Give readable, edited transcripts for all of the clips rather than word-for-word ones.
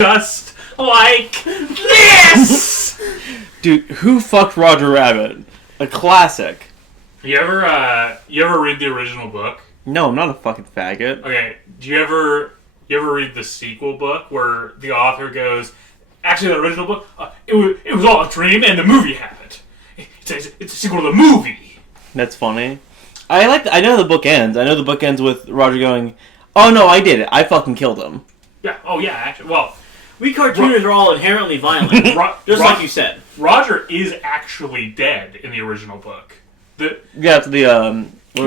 just like this. Dude, who fucked Roger Rabbit? A classic. You ever read the original book? No, I'm not a fucking faggot. Okay, you ever read the sequel book where the author goes, actually the original book, it was all a dream and the movie happened. It's a sequel to the movie. That's funny. I know how the book ends. I know the book ends with Roger going, "Oh no, I did it. I fucking killed him." Yeah. Oh yeah. Actually, well, we cartooners are all inherently violent, just like you said. Roger is actually dead in the original book. What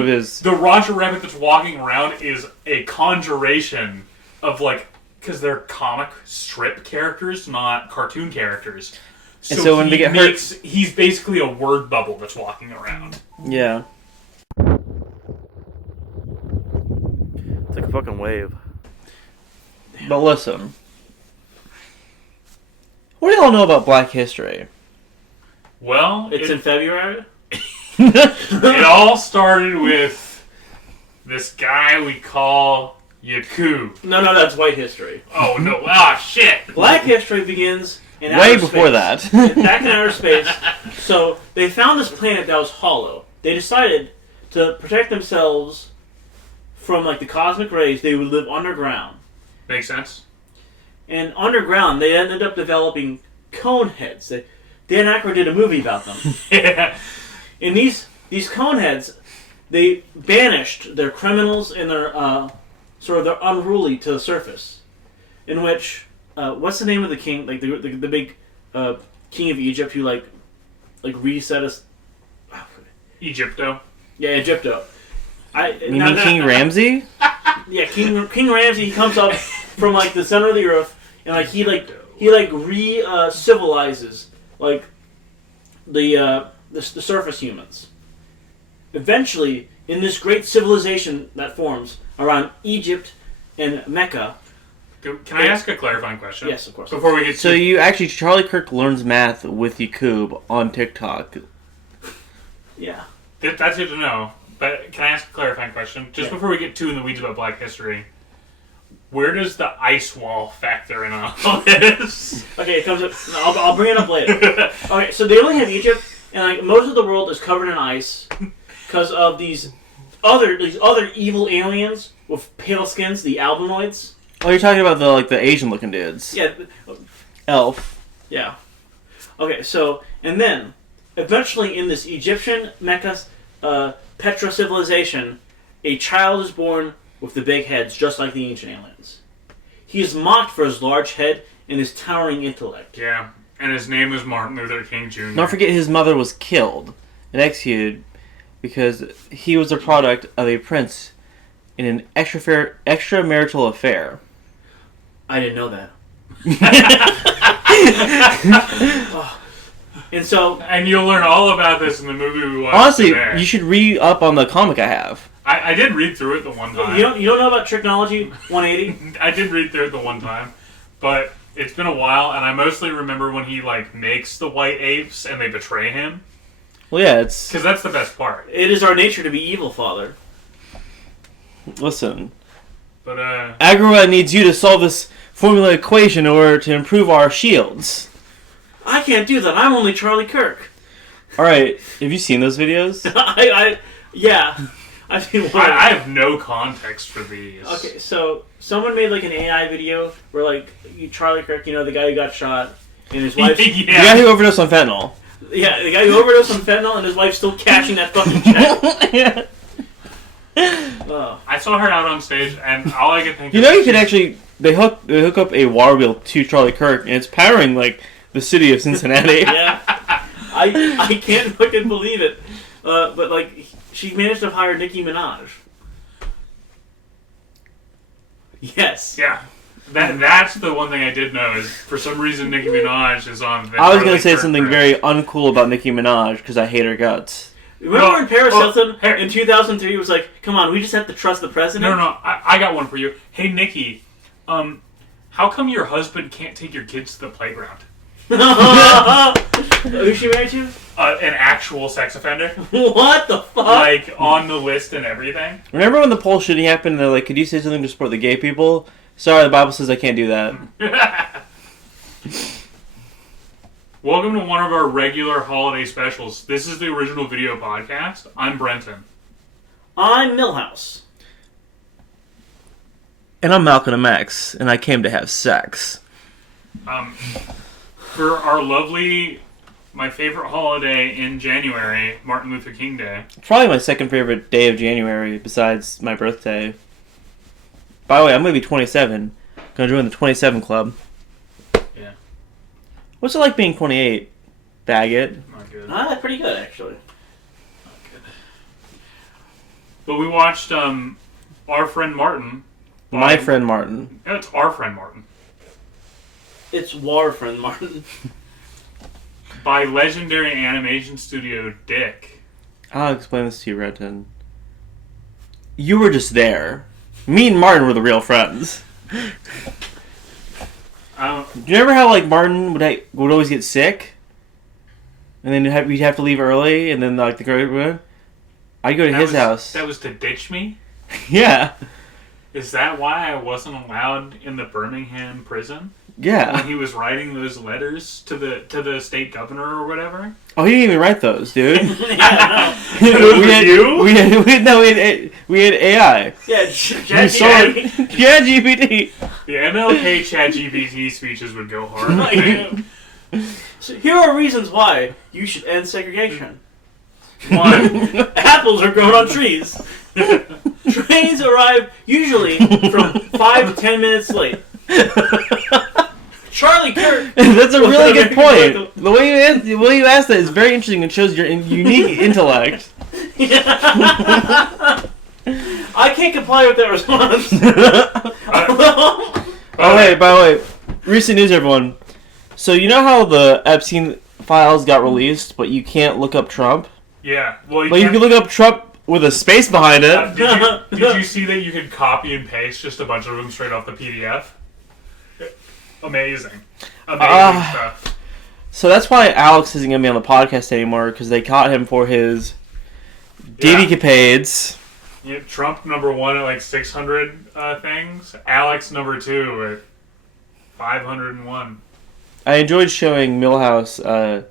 is the Roger Rabbit that's walking around is a conjuration of because they're comic strip characters, not cartoon characters. So when they get hurt, he's basically a word bubble that's walking around. Yeah. It's like a fucking wave. But listen. What do y'all know about Black History? Well, it's in February. It all started with this guy we call Yakub. No, that's White History. Oh no! Ah, shit! Black History begins in way outer before space. that. Back in outer space. So they found this planet that was hollow. They decided to protect themselves from the cosmic rays. They would live underground. Makes sense. And underground, they ended up developing cone heads. Dan Aykroyd did a movie about them. Yeah. And these cone heads, they banished their criminals and their their unruly to the surface. In which, what's the name of the king? The big king of Egypt who reset us. Egypto. Yeah, Egypto. You mean King Ramsey? Yeah, King Ramsey. He comes up from the center of the earth, and he civilizes the surface humans. Eventually, in this great civilization that forms around Egypt and Mecca. Can I ask a clarifying question? Yes, of course. Before we get Charlie Kirk learns math with Yakub on TikTok. Yeah. That's good to know. But can I ask a clarifying question? Just before we get too in the weeds about Black History, where does the ice wall factor in all this? Okay, it comes up. I'll bring it up later. Okay, so they only have Egypt, and most of the world is covered in ice because of these other evil aliens with pale skins, the albinoids. Oh, you're talking about the Asian looking dudes. Yeah. Elf. Yeah. Okay, so and then eventually in this Egyptian Mecca Petra civilization, a child is born with the big heads, just like the ancient aliens. He is mocked for his large head and his towering intellect. Yeah, and his name was Martin Luther King Jr. Don't forget his mother was killed and executed because he was a product of a prince in an extramarital affair. I didn't know that. And you'll learn all about this in the movie we watched. Honestly, today. you should read up on the comic I have. I did read through it the one time. You don't know about Tricknology 180? I did read through it the one time, but it's been a while, and I mostly remember when he makes the white apes and they betray him. Well, yeah, it's because that's the best part. It is our nature to be evil, Father. Listen, but Agrawet needs you to solve this formula equation in order to improve our shields. I can't do that. I'm only Charlie Kirk. All right, have you seen those videos? Yeah. I've seen one. I have no context for these. Okay, so someone made an AI video where Charlie Kirk, the guy who got shot, and his wife. Yeah. The guy who overdosed on fentanyl. Yeah, the guy who overdosed on fentanyl, and his wife's still cashing that fucking check. Yeah. I saw her out on stage, and all I could think. You could actually they hook up a water wheel to Charlie Kirk, and it's powering the city of Cincinnati. Yeah, I can't fucking believe it. But she managed to hire Nicki Minaj. Yes. Yeah. That's the one thing I did know is for some reason Nicki Minaj is on. I was gonna say something very uncool about Nicki Minaj because I hate her guts. Remember when Paris Hilton in 2003 was like, "Come on, we just have to trust the president"? No, I got one for you. Hey Nicki, how come your husband can't take your kids to the playground? Who's she married to? An actual sex offender. What the fuck? On the list and everything. Remember when the Polish shooting happened and they're like, could you say something to support the gay people? Sorry, the Bible says I can't do that. Welcome to one of our regular holiday specials. This is the original video podcast. I'm Brenton. I'm Millhouse. And I'm Malcolm X, and I came to have sex. For our my favorite holiday in January, Martin Luther King Day. Probably my second favorite day of January, besides my birthday. By the way, I'm going to be 27. Going to join the 27 Club. Yeah. What's it like being 28, faggot? Not good. Pretty good, actually. Not good. But we watched Our Friend Martin. My friend Martin. No, it's Our Friend Martin. It's Warfriend Martin. By legendary animation studio Dick. I'll explain this to you, Renton. You were just there. Me and Martin were the real friends. Do you remember how like Martin would always get sick, and then we'd have to leave early, and then like the girl would. I'd go to his house. That was to ditch me? Yeah. Is that why I wasn't allowed in the Birmingham prison? Yeah. When he was writing those letters to the state governor or whatever? Oh, he didn't even write those, dude. Yeah, we had AI. no. Yeah, You saw it. Yeah, GPT. The MLK ChatGPT speeches would go hard. I think. So here are reasons why you should end segregation. 1. Apples are grown on trees. Trains arrive usually from 5 to 10 minutes late. Charlie Kirk. That's a really good point. The way you asked that is very interesting and shows your unique intellect. I can't comply with that response. By the way, recent news, everyone. So you know how the Epstein files got released, but you can't look up Trump? Yeah. Well, But you can look up Trump with a space behind it. Did you see that you could copy and paste just a bunch of them straight off the PDF? Amazing stuff. So that's why Alex isn't going to be on the podcast anymore, because they caught him for his Diddy capades. Yeah, Trump number 1 at like 600 things. Alex number 2 at 501. I enjoyed showing Millhouse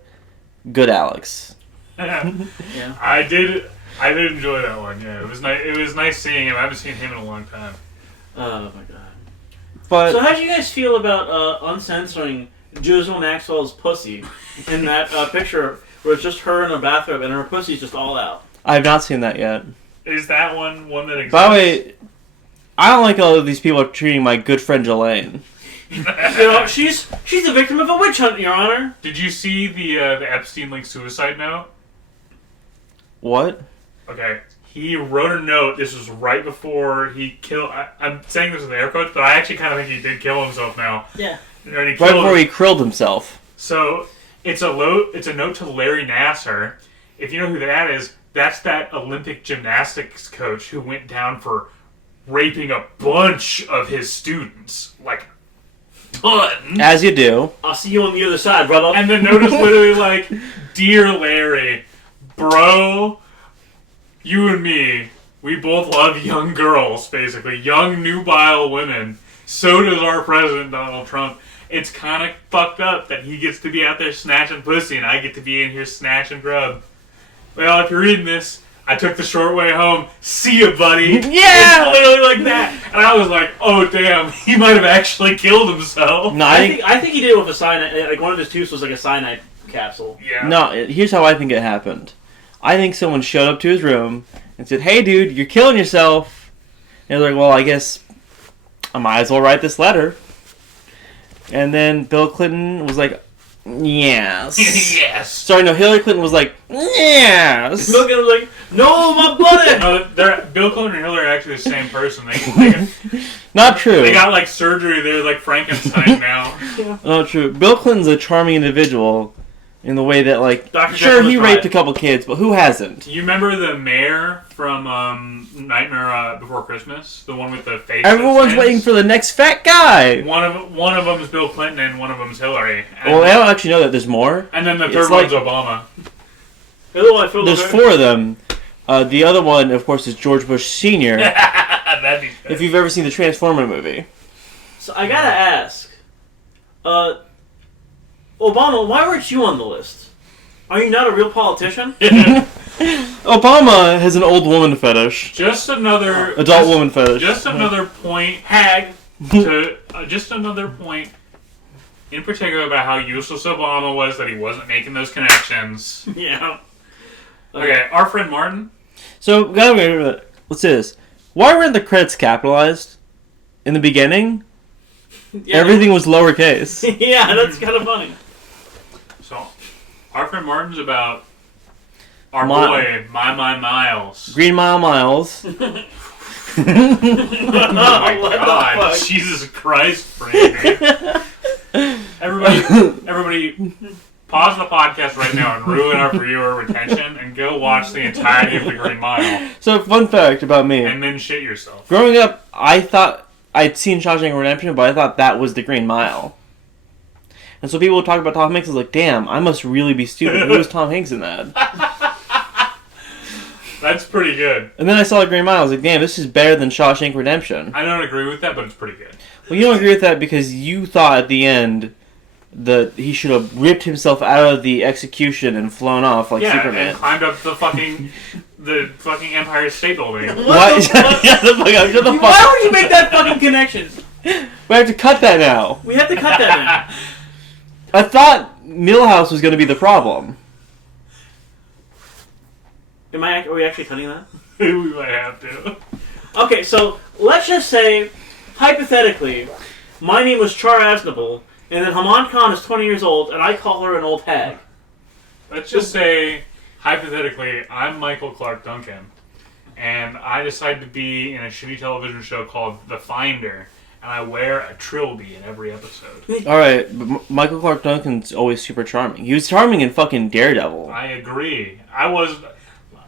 Good Alex. Yeah. I did enjoy that one. Yeah, it was nice. It was nice seeing him. I haven't seen him in a long time. Oh my god. But So how do you guys feel about uncensoring Jozo Maxwell's pussy in that picture where it's just her in a bathrobe and her pussy's just all out? I have not seen that yet. Is that one that exists? By the way, I don't like all of these people treating my good friend Jelaine. You know, she's the victim of a witch hunt, Your Honor. Did you see the Epstein linked suicide note? What? Okay. He wrote a note. This was right before he killed. I'm saying this with air quotes, but I actually kind of think he did kill himself now. Yeah. And he Right killed before he krilled himself. So it's a note to Larry Nassar. If you know who that is, that's that Olympic gymnastics coach who went down for raping a bunch of his students, like ton. As you do. I'll see you on the other side, brother. And the note is literally like, "Dear Larry, bro, you and me, we both love young girls, basically. Young, nubile women. So does our president, Donald Trump. It's kind of fucked up that he gets to be out there snatching pussy and I get to be in here snatching grub. Well, if you're reading this, I took the short way home. See ya, buddy." Yeah! It's literally like that. And I was like, oh, damn, he might have actually killed himself. No, I think he did it with a cyanide. Like one of his tubes was like a cyanide capsule. Yeah. No, here's how I think it happened. I think someone showed up to his room and said, "Hey, dude, you're killing yourself." And they're like, "Well, I guess I might as well write this letter." And then Bill Clinton was like, "Yes." Yes. Sorry, no, Hillary Clinton was like, "Yes." Look at him like, no, my buddy. No, Bill Clinton and Hillary are actually the same person. They Not true. got like surgery. They're like Frankenstein now. Not true. Bill Clinton's a charming individual in the way that, like, Dr. sure, Jekyll he is raped right. a couple kids, but who hasn't? You remember the mayor from Nightmare Before Christmas? The one with the face. Everyone's waiting for the next fat guy. One of them is Bill Clinton and one of them is Hillary. And, Well, I don't actually know that there's more. and then the it's third like- one's Obama. There's 4 of them. The other one, of course, is George Bush Sr. That'd be good. If you've ever seen the Transformer movie. So I gotta ask, Obama, why weren't you on the list? Are you not a real politician? Obama has an old woman fetish. Just another Adult woman fetish. Just another point. Hag. Just another point. In particular about how useless Obama was, that he wasn't making those connections. Yeah. Okay, our friend Martin. So, let's do this. Why weren't the credits capitalized in the beginning? Yeah. Everything was lowercase. Yeah, that's kind of funny. So, our friend Martin's about our Mi- boy, Miles. Green Mile Miles. Oh my What the god, fuck? Jesus Christ, Brandy. Everybody, pause the podcast right now and ruin our viewer retention and go watch the entirety of The Green Mile. So, fun fact about me. And then shit yourself. Growing up, I thought I'd seen Shawshank Redemption, but I thought that was the Green Mile. And so people would talk about Tom Hanks. I was like, damn, I must really be stupid. Who was Tom Hanks in that? That's pretty good. And then I saw the Green Mile. I was like, damn, this is better than Shawshank Redemption. I don't agree with that, but it's pretty good. Well, you don't agree with that because you thought at the end that he should have ripped himself out of the execution and flown off like Superman. And climbed up the fucking Empire State Building. What? Shut the fuck up. Shut the fuck Why up. would you make that fucking connection? We have to cut that now. We have to cut that now. I thought Milhouse was going to be the problem. Are we actually cutting that? We might have to. Okay, so let's just say, hypothetically, my name was Char Aznable, and then Haman Khan is 20 years old, and I call her an old hag. Let's just say, hypothetically, I'm Michael Clark Duncan, and I decide to be in a shitty television show called The Finder, and I wear a trilby in every episode. Alright, but Michael Clark Duncan's always super charming. He was charming in fucking Daredevil. I agree.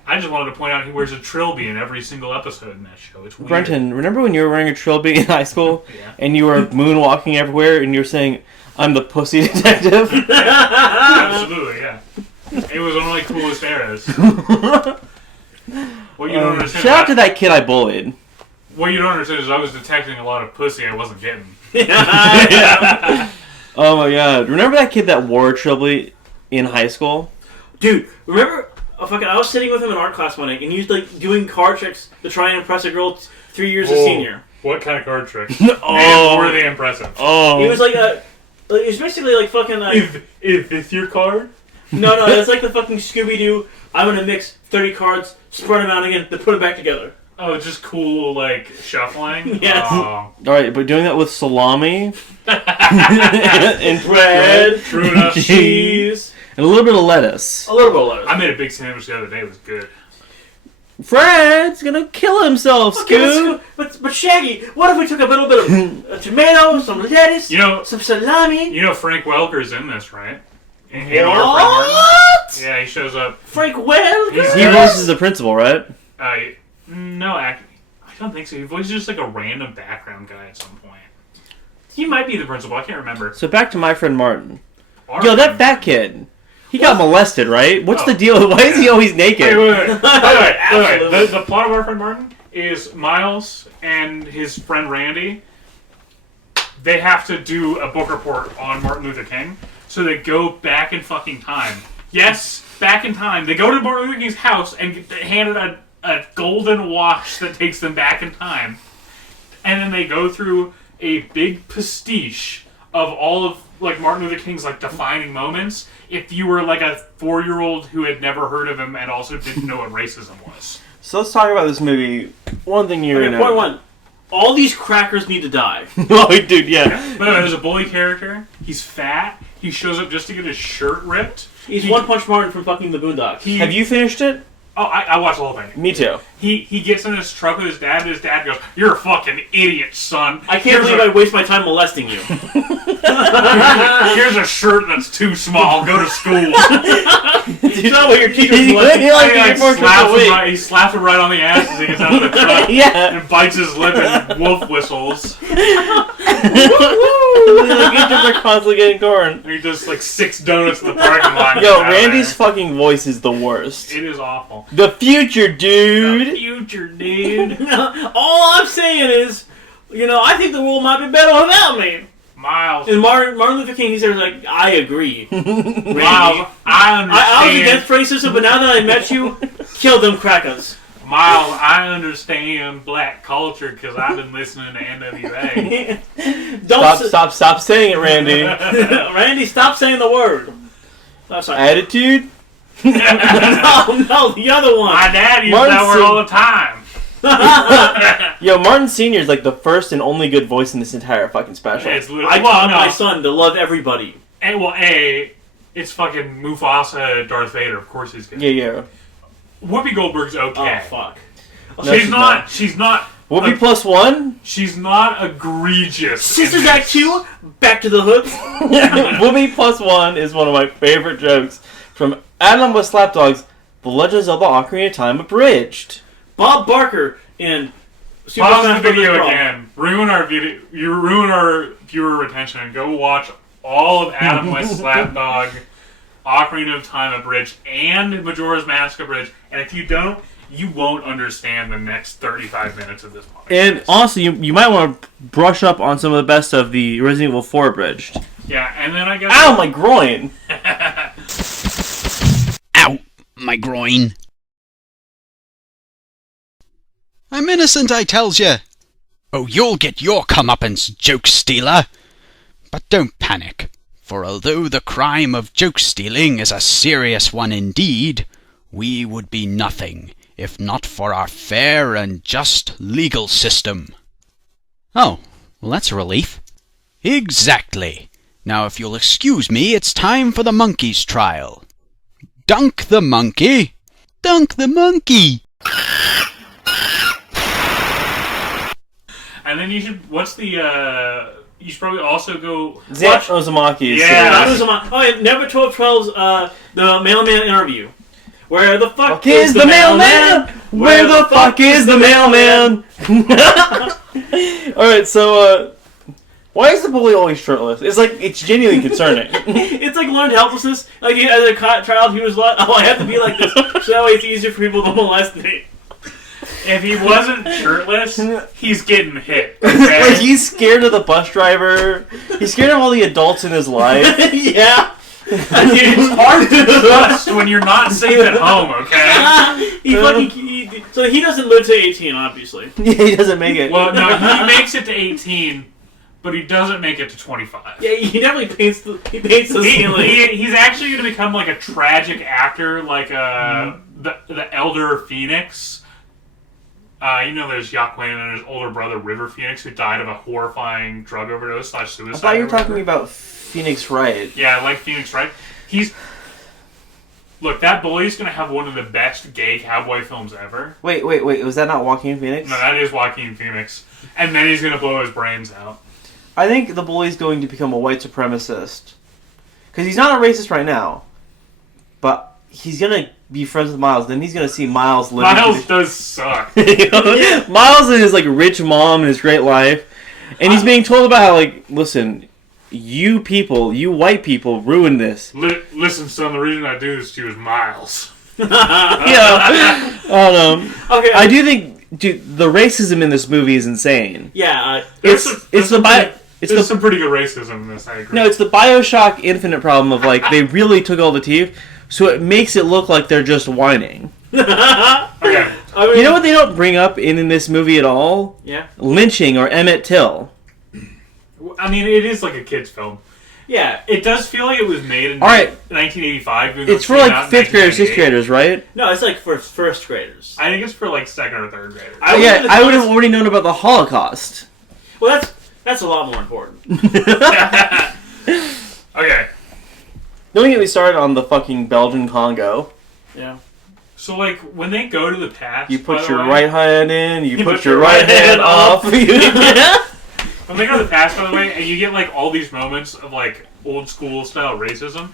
I just wanted to point out he wears a trilby in every single episode in that show. It's weird. Brenton, remember when you were wearing a trilby in high school? Yeah. And you were moonwalking everywhere and you were saying, I'm the pussy detective? Absolutely, yeah. It was one of my coolest eras. What you don't understand? Shout out to that kid I bullied. What you don't understand is I was detecting a lot of pussy I wasn't getting. Oh my god. Remember that kid that wore a trilby in high school? Dude, remember? I was sitting with him in art class one day, and he was like doing card tricks to try and impress a girl 3 years a Whoa. senior. What kind of card tricks? Oh. Man, were they impressive? Oh. He was like it was basically like fucking Is this your card? no, it's like the fucking Scooby Doo. I'm gonna mix 30 cards, spread them out again, then put them back together. Oh, just cool, like, shuffling? Yes. Oh. Alright, but doing that with salami and Bread, True enough. cheese, and a little bit of lettuce. a little bit of lettuce. I made a big sandwich the other day. It was good. Fred's gonna kill himself, Okay, Scoob! but Shaggy, what if we took a little bit of tomato, some lettuce, You know, some salami? you know Frank Welker's in this, right? In Our Friend What? Martin. Yeah, he shows up. Frank Welker? He's- He voices the principal, right? No, I don't think so. He voices just like a random background guy at some point. He might be the principal. I can't remember. So back to my friend Martin. Our Yo, that friend- fat kid. He got molested, right? What's Oh. the deal? Why is he always naked? Wait. Absolutely. The plot of Our Friend Martin is Miles and his friend Randy. They have to do a book report on Martin Luther King, so they go back in fucking time. Yes, back in time. They go to Martin Luther King's house and get handed a golden watch that takes them back in time, and then they go through a big pastiche of all of like Martin Luther King's like defining moments. If you were like a 4-year-old who had never heard of him and also didn't know what racism was. So let's talk about this movie. One thing you're Okay, gonna point one. All these crackers need to die. Oh, dude, yeah. But there's a bully character. He's fat. He shows up just to get his shirt ripped. He's One Punch Martin from fucking the Boondocks. Have you finished it? Oh, I watched the whole thing. Me too. He gets in his truck with his dad, and his dad goes, "You're a fucking idiot, son. I can't believe I waste my time molesting you. Here's a shirt that's too small. Go to school." It's not what your teacher's He molesting. like He, like, being more slaps him awake. right, he slaps him right on the ass as he gets out of the truck. Yeah. And bites his lip and wolf whistles. The kids are constantly getting corn. And he does like 6 donuts in the parking lot. Yo, Out Randy's there. fucking voice is the worst. It is awful. The future, The dude. future, dude. All I'm saying is, I think the world might be better without me. Miles. And Martin Luther King, he said, like, I agree. Randy. Miles, I understand. I was against racism, but now that I met you, kill them crackers. Miles, I understand black culture because I've been listening to NWA. Stop saying it, Randy. Randy, stop saying the word. Oh, sorry. Attitude? no, the other one. My dad used Martin that word all the time. Yo, Martin Sr. is like the first and only good voice in this entire fucking special. It's literally, I taught my son to love everybody. It's fucking Mufasa, Darth Vader. Of course he's good. Yeah. Whoopi Goldberg's okay. Oh, fuck. No, She's not. She's not. Whoopi plus one? She's not egregious. Sisters Act 2, Back to the Hood. Whoopi plus one is one of my favorite jokes from Adam with Slapdogs, The Legend of Zelda Ocarina of Time Abridged. Bob Barker in Super Pause Smash the video Bros. Brawl. again. Ruin our video. You ruin our viewer retention and go watch all of Adam West Slapdog, Ocarina of Time Abridged, and Majora's Mask Abridged. And if you don't, you won't understand the next 35 minutes of this podcast. And also, you might want to brush up on some of the best of the Resident Evil 4 Abridged. Yeah, and then I guess. Ow, my groin! Ow, my groin. I'm innocent, I tells you. Oh, you'll get your comeuppance, joke stealer. But don't panic, for although the crime of joke stealing is a serious one indeed, we would be nothing if not for our fair and just legal system. Oh, well that's a relief. Exactly. Now if you'll excuse me, it's time for the monkey's trial. Dunk the monkey! Dunk the monkey! And then you should. What's the? You should probably also go Zach Ozumaki. Yeah. Oh, yeah, Never 1212's the mailman interview. Where the fuck is the mailman? Where the fuck is the mailman? Alright, so, why is the bully always shirtless? It's genuinely concerning. It's like learned helplessness. Like, as a child, he was like, oh, I have to be like this, so that way it's easier for people to molest me. If he wasn't shirtless, he's getting hit. Okay? Like, he's scared of the bus driver. He's scared of all the adults in his life. Yeah. It's hard to trust when you're not safe at home, okay? So he doesn't live to 18, obviously. Yeah, he doesn't make it. Well, no, he makes it to 18, but he doesn't make it to 25. Yeah, he definitely paints the ceiling. He's actually going to become like a tragic actor, like the Elder Phoenix. There's Yaquin and his older brother River Phoenix, who died of a horrifying drug overdose / suicide. I thought you were talking about Phoenix Wright. Yeah, like Phoenix Wright. Look, that bully's gonna have one of the best gay cowboy films ever. Wait, was that not Joaquin Phoenix? No, that is Joaquin Phoenix. And then he's gonna blow his brains out. I think the bully's going to become a white supremacist. Because he's not a racist right now. But he's gonna be friends with Miles, then he's gonna see Miles living. Miles does suck. Miles and his rich mom and his great life, and he's being told about how listen, you white people ruined this. Listen, son, the reason I do this to you is Miles. Yeah, I don't know. Okay, I do think, dude, the racism in this movie is insane. Yeah, there's some pretty good racism in this. I agree. No, it's the BioShock Infinite problem of they really took all the teeth. So it makes it look like they're just whining. Okay. You know what they don't bring up in this movie at all? Yeah. Lynching or Emmett Till. I mean, it is like a kid's film. Yeah. It does feel like it was made in 1985. It's for 5th graders, 6th graders, right? No, it's for first graders. I think it's for 2nd or 3rd graders. I would have already known about the Holocaust. Well, that's a lot more important. Okay. Don't get me started on the fucking Belgian Congo. Yeah. So, when they go to the past... You put your right hand in, you put your right hand off. When they go to the past, by the way, and you get, all these moments of, old school style racism,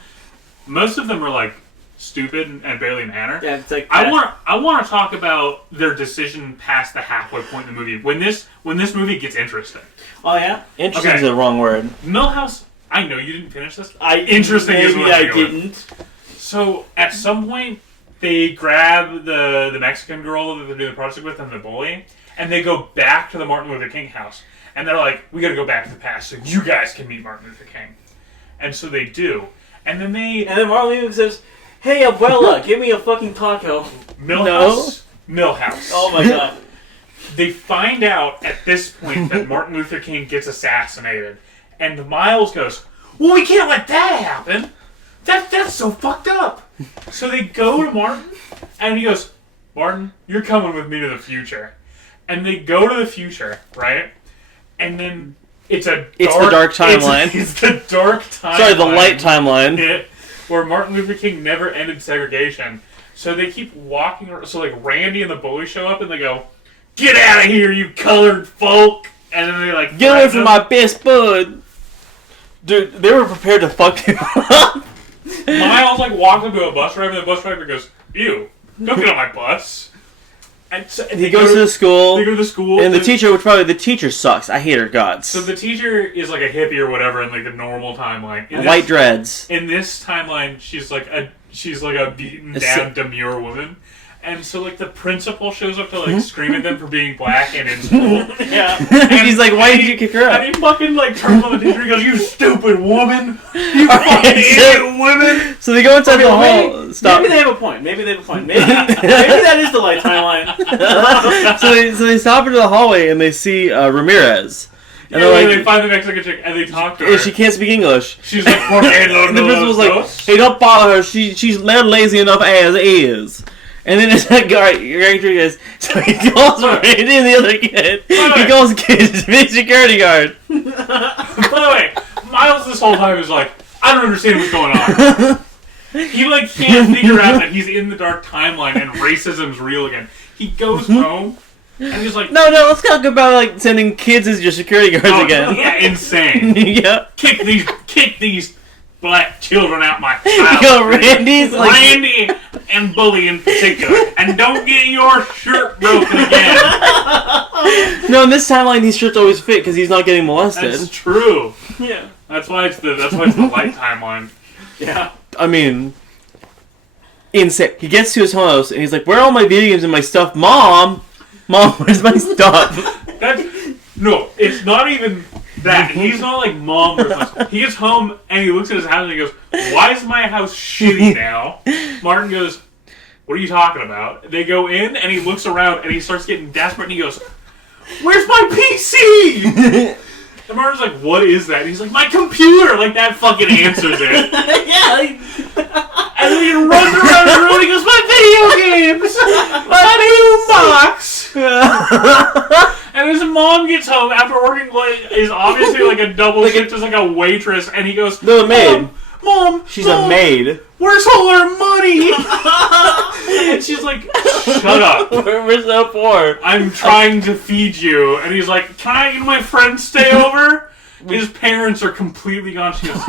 most of them are, stupid and barely matter. Yeah, it's I want to talk about their decision past the halfway point in the movie. When this movie gets interesting. Oh, yeah? Interesting is the wrong word. Milhouse... I know you didn't finish this. Interesting is what I didn't. So, at some point, they grab the Mexican girl that they're doing the project with and the bully, and they go back to the Martin Luther King house. And they're like, we gotta go back to the past so you guys can meet Martin Luther King. And so they do. And then Martin Luther King says, "Hey, abuela, give me a fucking taco." Millhouse. Oh my god. They find out at this point that Martin Luther King gets assassinated. And Miles goes, well, we can't let that happen. That's so fucked up. So they go to Martin, and he goes, Martin, you're coming with me to the future. And they go to the future, right? And then it's the dark timeline. It's the dark timeline. Sorry, the light timeline. Where Martin Luther King never ended segregation. So they keep walking around. So, like, Randy and the bully show up, and they go, get out of here, you colored folk! And then they, like, get away from my best bud! Dude, they were prepared to fuck people up. Miles, like, walks into a bus driver, and the bus driver goes, ew, don't get on my bus. And he goes to the school. They go to the school. And the teacher sucks. I hate her guts. So the teacher is, like, a hippie or whatever in, like, the normal timeline. White dreads. In this timeline, she's like a beaten down, demure woman. And so, like, the principal shows up to, like, scream at them for being black and in school. Yeah. And he's like, why did you kick her out? And he fucking, like, turns on the teacher and goes, you stupid woman! You fucking idiot woman! So they go inside the hall. Stop. Maybe they have a point. Maybe that is the light timeline. so they stop into the hallway and they see Ramirez. And they find the Mexican chick and they talk to her. And she can't speak English. She's like, the principal's like, hey, don't bother her. She's lazy enough as is. And then it's like, alright, you're going through this. So he calls Randy and the other kid. He calls his security guard. By the way, Miles this whole time is like, I don't understand what's going on. He, like, can't figure out that he's in the dark timeline and racism's real again. He goes home and he's like, no, let's talk about, like, sending kids as your security guards again. Yeah, insane. Yeah. Kick these black children out my house. Yo, Randy's like... Randy and Bully in particular. And don't get your shirt broken again. No, in this timeline, his shirt's always fit because he's not getting molested. That's true. Yeah. That's why it's the light timeline. Yeah. I mean... insane. He gets to his house and he's like, where are all my video games and my stuff? Mom, where's my stuff? No, it's not even... that. He's not like, Mom, he gets home and he looks at his house and he goes, why is my house shitty now? Martin goes, what are you talking about? They go in and he looks around and he starts getting desperate and he goes, where's my PC? And Martin's like, what is that? And he's like, my computer! Like, that fucking answers it. Yeah. And then he runs around the room and he goes, my video games! My new box! And his mom gets home after working, like, is obviously like a double shift as like a waitress, and he goes, no, a maid. Mom! She's a maid. Where's all our money? And she's like, shut up. We're so poor. I'm trying to feed you. And he's like, can I and my friends stay over? His parents are completely gone. She goes,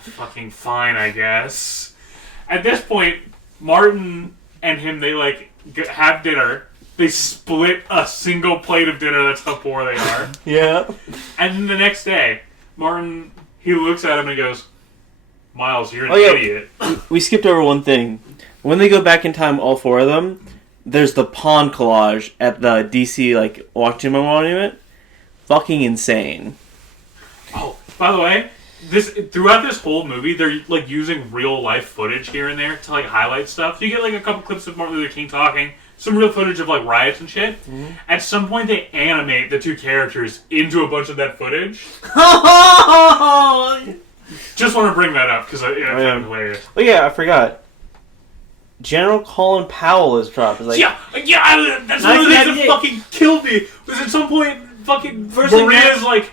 fucking fine, I guess. At this point, Martin and him, they, like, have dinner. They split a single plate of dinner. That's how poor they are. Yeah. And then the next day, Martin, he looks at him and he goes, Miles, you're an idiot. We skipped over one thing. When they go back in time, all four of them, there's the pawn collage at the DC, like, Washington Monument. Fucking insane. Oh, by the way, throughout this whole movie, they're, like, using real life footage here and there to, like, highlight stuff. You get, like, a couple clips of Martin Luther King talking. Some real footage of, like, riots and shit. Mm-hmm. At some point, they animate the two characters into a bunch of that footage. Just want to bring that up, because it's hilarious. Oh, yeah, I forgot. General Colin Powell is dropped. Like, yeah, that's one of the things that fucking killed me. Was at some point, fucking Maria's like...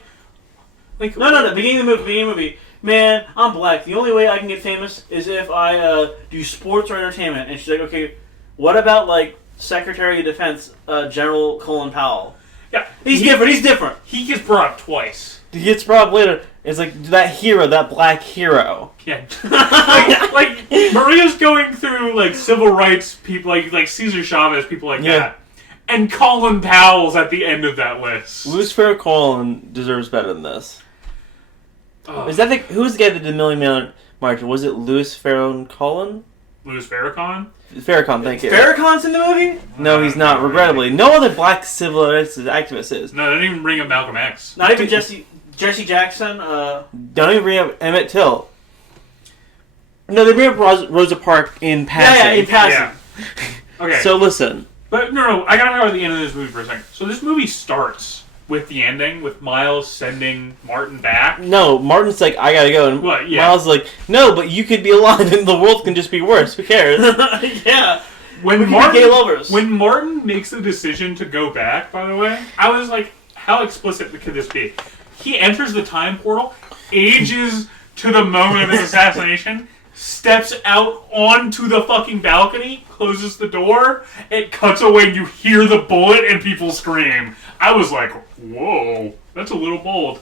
No, beginning of the movie. Man, I'm black. The only way I can get famous is if I do sports or entertainment. And she's like, okay, what about, like, Secretary of Defense, General Colin Powell? Yeah, he's different. He gets brought up twice. He gets brought up later. It's like that hero, that black hero. Yeah, like Maria's going through like civil rights people, like Cesar Chavez, people like that, and Colin Powell's at the end of that list. Louis Farrakhan deserves better than this. Is that who's the guy that did Million Man March? Was it Louis Farrakhan? Louis Farrakhan. Farrakhan, thank you. Farrakhan's in the movie? No, he's not. Regrettably, no other black civil rights activist is. No, they didn't even bring up Malcolm X. Not even Jesse Jackson. Don't even bring up Emmett Till. No, they bring up Rosa Parks in passing. Yeah, in passing. Yeah. Okay. So listen. But no, I gotta talk about the end of this movie for a second. So this movie starts with the ending, with Miles sending Martin back. No, Martin's like, I gotta go. And What? Yeah. Miles is like, no, but you could be alive and the world can just be worse. Who cares? Yeah. When We could be Martin, gay lovers. when Martin makes the decision to go back, by the way, I was like, how explicit could this be? He enters the time portal, ages to the moment of his assassination, steps out onto the fucking balcony, closes the door, it cuts away and you hear the bullet and people scream. I was like, whoa, that's a little bold.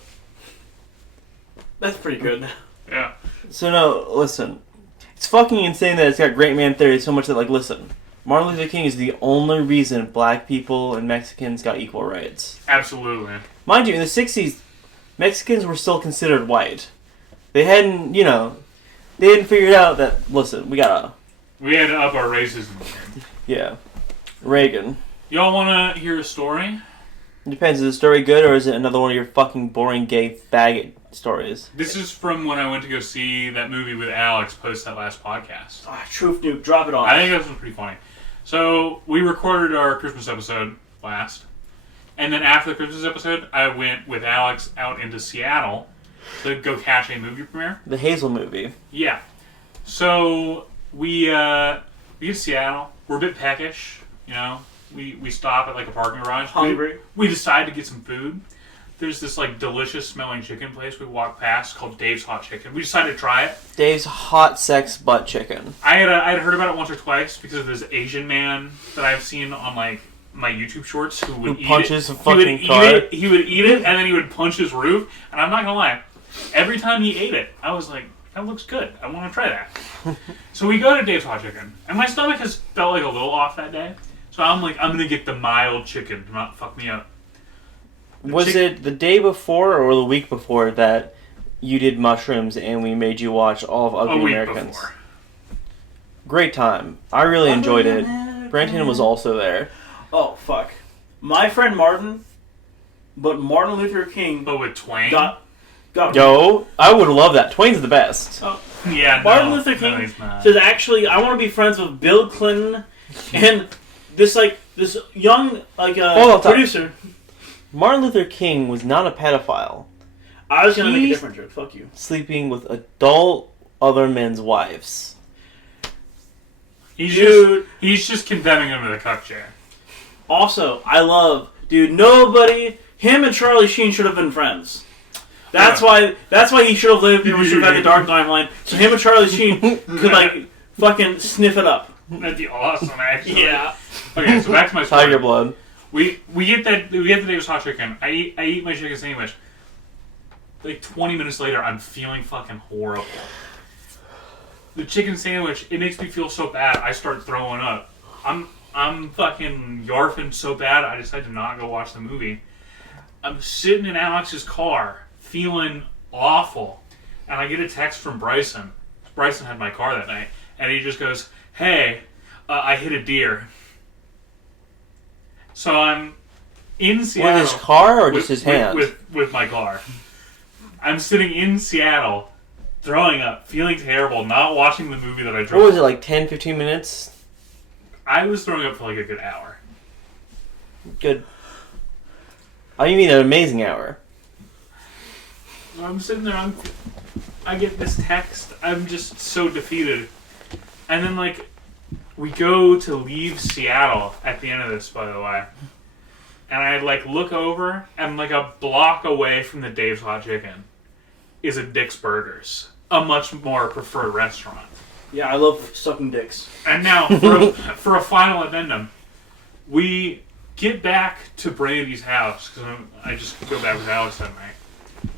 That's pretty good. Yeah. So no, listen. It's fucking insane that it's got great man theory so much that, like, listen. Martin Luther King is the only reason black people and Mexicans got equal rights. Absolutely. Mind you, in the 60s, Mexicans were still considered white. They hadn't, they hadn't figured out that, listen, we had to up our racism. yeah. Reagan. Y'all wanna hear a story? It depends, is the story good or is it another one of your fucking boring gay faggot stories? This is from when I went to go see that movie with Alex post that last podcast. Truth Nuke, drop it on. I think this was pretty funny. So, we recorded our Christmas episode last. And then after the Christmas episode, I went with Alex out into Seattle to go catch a movie premiere. The Hazel movie. Yeah. So, we get to Seattle. We're a bit peckish, We stop at like a parking garage. Hungry. We decide to get some food. There's this like delicious smelling chicken place we walk past called Dave's Hot Chicken. We decided to try it. Dave's hot sex butt chicken. I had heard about it once or twice because of this Asian man that I've seen on like my YouTube shorts who would eat punches it. a fucking car. He would eat it and then he would punch his roof. And I'm not gonna lie, every time he ate it, I was like, that looks good. I want to try that. So we go to Dave's Hot Chicken, and my stomach has felt like a little off that day. So I'm like, I'm gonna get the mild chicken to not fuck me up. Was it the day before or the week before that you did mushrooms and we made you watch all of Ugly A week Americans? before. Great time. I really enjoyed it. Brandon was also there. Oh, fuck. My friend Martin, but Martin Luther King But with Twain? got Yo, I would love that. Twain's the best. Yeah, Martin no. Luther No, King he's not. says, actually, I want to be friends with Bill Clinton and this young Hold on, producer. Martin Luther King was not a pedophile. I was gonna make a He's- different joke. Fuck you. Sleeping with adult other men's wives. He's Dude. just condemning him to the cuck chair. Also, him and Charlie Sheen should have been friends. That's Yeah. why he should have lived and we should have had the Dark Timeline. So him and Charlie Sheen could fucking sniff it up. That'd be awesome, actually. Yeah. Okay, so back to my story. Tiger blood. We get the Dave's Hot Chicken. I eat my chicken sandwich. Like 20 minutes later, I'm feeling fucking horrible. The chicken sandwich, it makes me feel so bad. I start throwing up. I'm fucking yarfing so bad. I decided to not go watch the movie. I'm sitting in Alex's car, feeling awful, and I get a text from Bryson. Bryson had my car that night, and he just goes, "Hey, I hit a deer." So I'm in Seattle. With his car or just his hand? With my car. I'm sitting in Seattle, throwing up, feeling terrible, not watching the movie that I drove. What was it, like 10, 15 minutes? I was throwing up for like a good hour. Good. Oh, you mean an amazing hour. I'm sitting there, I get this text, I'm just so defeated. And then we go to leave Seattle at the end of this, by the way. And I look over, and a block away from the Dave's Hot Chicken is a Dick's Burgers, a much more preferred restaurant. Yeah, I love sucking dicks. And now, for a final addendum, we get back to Brandy's house, because I just go back with Alex that night.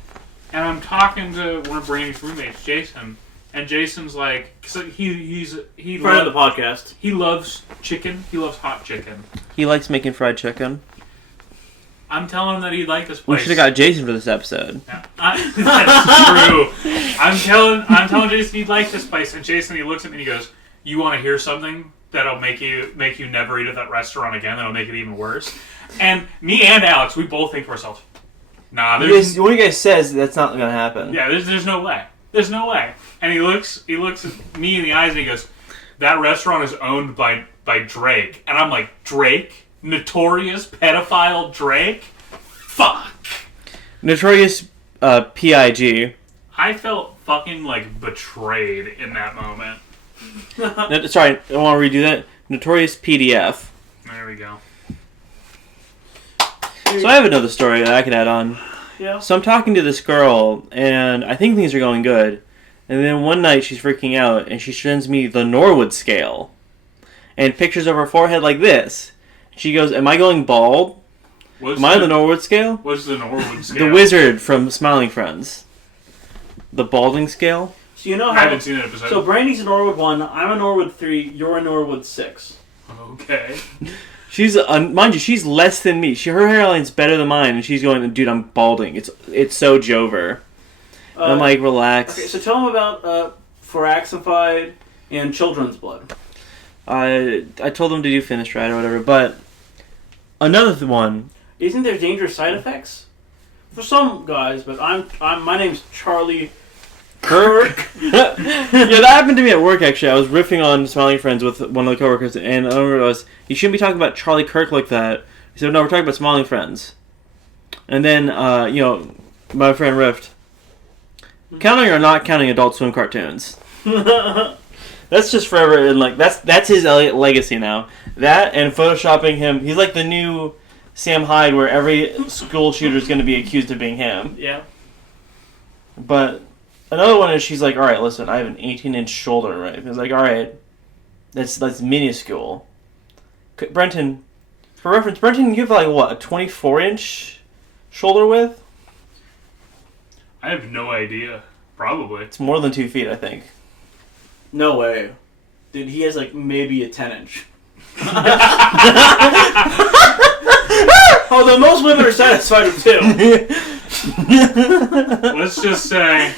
And I'm talking to one of Brandy's roommates, Jason, and Jason's like, cause he Friend of the podcast. He loves chicken. He loves hot chicken. He likes making fried chicken. I'm telling him that he'd like this We place. should have got Jason for this episode. That's true. I'm telling Jason he'd like this place, and Jason, he looks at me and he goes, you want to hear something that'll make you never eat at that restaurant again. That'll make it even worse. And me and Alex, we both think to ourselves, nah, What do you guys says that's not gonna happen? yeah, there's no way. There's no way. And he looks at me in the eyes and he goes, that restaurant is owned by Drake. And I'm like, Drake? Notorious pedophile Drake? Fuck. Notorious P.I.G. I felt fucking like betrayed in that moment. No, sorry, I want to redo that. Notorious PDF. There we go. So I have another story that I can add on. Yeah. So I'm talking to this girl, and I think things are going good. And then one night she's freaking out, and she sends me the Norwood scale. And pictures of her forehead like this. She goes, am I going bald? What's Am I the Norwood scale? What's the Norwood scale? The wizard from Smiling Friends. The balding scale? So you know I how... haven't seen that episode. So Brandy's a Norwood 1, I'm a Norwood 3, you're a Norwood 6. Okay. She's, mind you, she's less than me. Her hairline's better than mine, and she's going, dude, I'm balding. It's so Jover. And I'm like, relax. Okay, so tell them about Firaxified and Children's Blood. I told them to do Finistride or whatever, but another one. Isn't there dangerous side effects? For some guys, but my name's Charlie Kirk. Yeah, that happened to me at work, actually. I was riffing on Smiling Friends with one of the coworkers, and I realized, you shouldn't be talking about Charlie Kirk like that. He said, no, we're talking about Smiling Friends. And then, my friend riffed, counting or not counting Adult Swim cartoons? That's just forever, and like that's his legacy now. That and photoshopping him, he's like the new Sam Hyde, where every school shooter is going to be accused of being him. Yeah. But another one is she's like, all right, listen, I have an 18-inch shoulder, right? It's like, all right, that's minuscule. Brenton, for reference, Brenton, you have like what, a 24-inch shoulder width? I have no idea. Probably. It's more than 2 feet, I think. No way. Dude, he has like maybe a 10-inch. Although most women are satisfied with 2. Let's just say...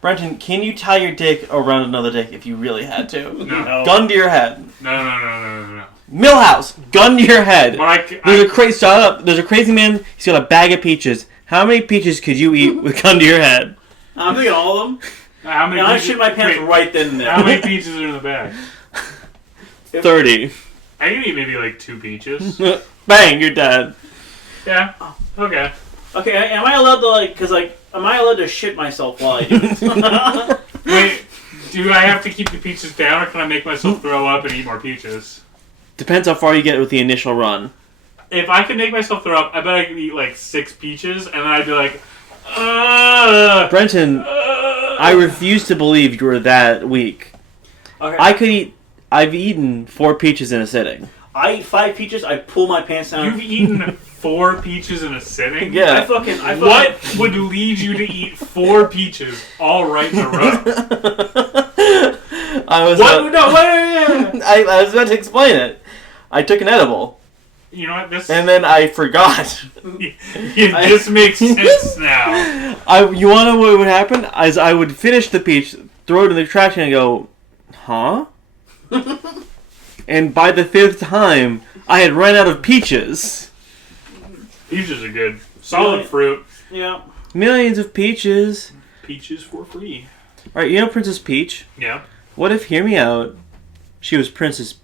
Brenton, can you tie your dick around another dick if you really had to? No. Gun to your head. No. Millhouse, gun to your head. But There's a crazy man, he's got a bag of peaches. How many peaches could you eat with gun to your head? I'm thinking all of them. How many And I peaches- shit my pants wait, right then and there. How many peaches are in the bag? 30. I can eat maybe like 2 peaches. Bang, you're dead. Yeah. Okay. Okay, am I allowed to am I allowed to shit myself while I do this? Wait, do I have to keep the peaches down, or can I make myself throw up and eat more peaches? Depends how far you get with the initial run. If I can make myself throw up, I bet I could eat like 6 peaches, and then I'd be like, Brenton, I refuse to believe you were that weak. Okay. I've eaten 4 peaches in a sitting. I eat 5 peaches, I pull my pants down. You've eaten 4 peaches in a sitting? Yeah. I fucking What would lead you to eat 4 peaches all right in a row? Wait. I was about to explain it. I took an edible. You know what? This I forgot. this makes sense now. You want to know what would happen? As I would finish the peach, throw it in the trash can and go, huh? And by the 5th time, I had run out of peaches. Peaches are good. Solid fruit. Yeah. Millions of peaches. Peaches for free. Alright, you know Princess Peach? Yeah. What if, hear me out, she was Princess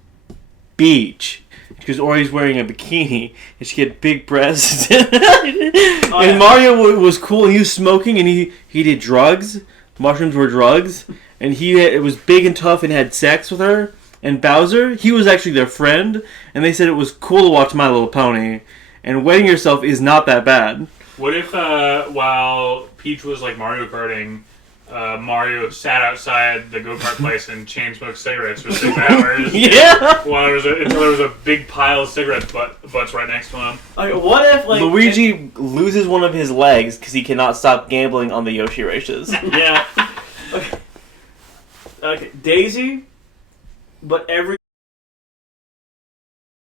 Beach? She was always wearing a bikini, and she had big breasts. And Mario was cool, and he was smoking, and he did drugs. Mushrooms were drugs. And it was big and tough and had sex with her. And Bowser, he was actually their friend, and they said it was cool to watch My Little Pony. And wetting yourself is not that bad. What if, while Peach was like Mario Karting, Mario sat outside the go-kart place and chain smoked cigarettes for 6 hours? Yeah! Until there was a big pile of cigarette butts right next to him. Okay, what if Luigi loses one of his legs because he cannot stop gambling on the Yoshi races. Yeah. Okay, Daisy, but every